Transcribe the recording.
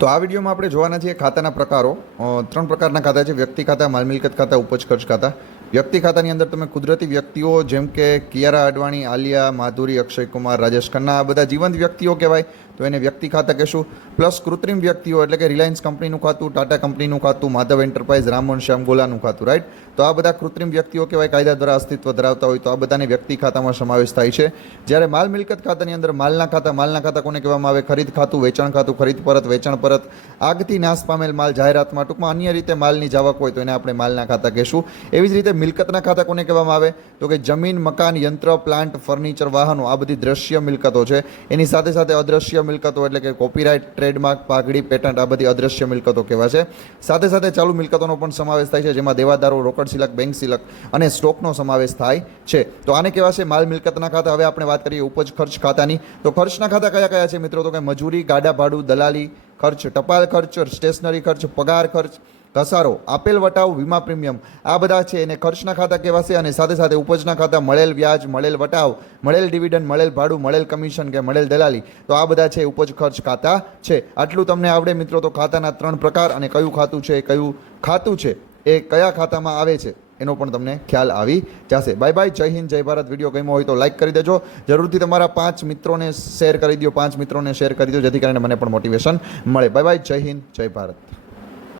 તો આ વિડીયોમાં આપણે જોવાના છીએ ખાતાના પ્રકારો. ત્રણ પ્રકારના ખાતા છે: વ્યક્તિ ખાતા, માલ મિલકત ખાતા, ઉપજ ખર્ચ ખાતા. વ્યક્તિ ખાતાની અંદર તમે કુદરતી વ્યક્તિઓ જેમ કે કિયારા અડવાણી, આલિયા, માધુરી, અક્ષય કુમાર, રાજેશ ખન્ના, આ બધા જીવંત વ્યક્તિઓ કહેવાય, તો એને વ્યક્તિ ખાતા કહેશું. પ્લસ કૃત્રિમ વ્યક્તિઓ એટલે કે રિલાયન્સ કંપનીનું ખાતું, ટાટા કંપનીનું ખાતું, માધવ એન્ટરપ્રાઇઝ, રામન શ્યામ ગોલાનું ખાતું, રાઈટ. તો આ બધા કૃત્રિમ વ્યક્તિઓ કહેવાય, કાયદા દ્વારા અસ્તિત્વ ધરાવતા હોય, તો આ બધાને વ્યક્તિ ખાતામાં સમાવેશ થાય છે. જ્યારે માલ મિલકત ખાતાની અંદર માલના ખાતા કોને કહેવામાં આવે? ખરીદ ખાતું, વેચાણ ખાતું, ખરીદ પરત, વેચાણ પરત, આગથી નાશ પામેલ માલ, જાહેરાતમાં, ટૂંકમાં અન્ય રીતે માલની જાવક હોય તો એને આપણે માલના ખાતા કહેશું. એવી જ રીતે મિલકતના ખાતા કોને કહેવામાં આવે? તો કે જમીન, મકાન, યંત્ર, પ્લાન્ટ, ફર્નિચર, વાહનો, આ બધી દ્રશ્ય મિલકતો છે. એની સાથે સાથે અદ્રશ્ય મિલકતો એટલે કે કોપીરાઇટ, ટ્રેડમાર્ક, પાઘડી, પેટન્ટ, આ બધી અદ્રશ્ય મિલકતો કહેવાય છે. સાથે સાથે ચાલુ મિલકતોનો પણ સમાવેશ થાય છે, જેમાં દેવાદારો, રોકડ સિલક, બેંક સિલક અને સ્ટોકનો સમાવેશ થાય છે. તો આને કહેવાય છે માલ મિલકતના ખાતા. હવે આપણે વાત કરીએ ઉપજ ખર્ચ ખાતાની. તો ખર્ચના ખાતા કયા કયા છે મિત્રો? તો કે મજૂરી, ગાડા ભાડું, દલાલી ખર્ચ, ટપાલ ખર્ચ, સ્ટેશનરી ખર્ચ, પગાર ખર્ચ, ઘસારો, આપેલ વટાવ, વીમા પ્રીમિયમ, આ બધા છે એને ખર્ચના ખાતા કહેવાશે. અને સાથે સાથે ઉપજના ખાતા મળેલ વ્યાજ, મળેલ વટાવ, મળેલ ડિવિડન્ડ, મળેલ ભાડું, મળેલ કમિશન કે મળેલ દલાલી, તો આ બધા છે ઉપજ ખર્ચ ખાતા છે. આટલું તમને આવડે મિત્રો તો ખાતાના ત્રણ પ્રકાર અને કયું ખાતું છે, કયું ખાતું છે એ કયા ખાતામાં આવે છે એનો પણ તમને ખ્યાલ આવી જશે. બાય બાય, જય હિન્દ, જય ભારત. વિડીયો ગમ્યો હોય તો લાઇક કરી દેજો. જરૂરથી તમારા 5 મિત્રોને શેર કરી દો, 5 મિત્રોને શેર કરી દો, જેથી કરીને મને પણ મોટિવેશન મળે. બાય બાય, જય હિન્દ, જય ભારત.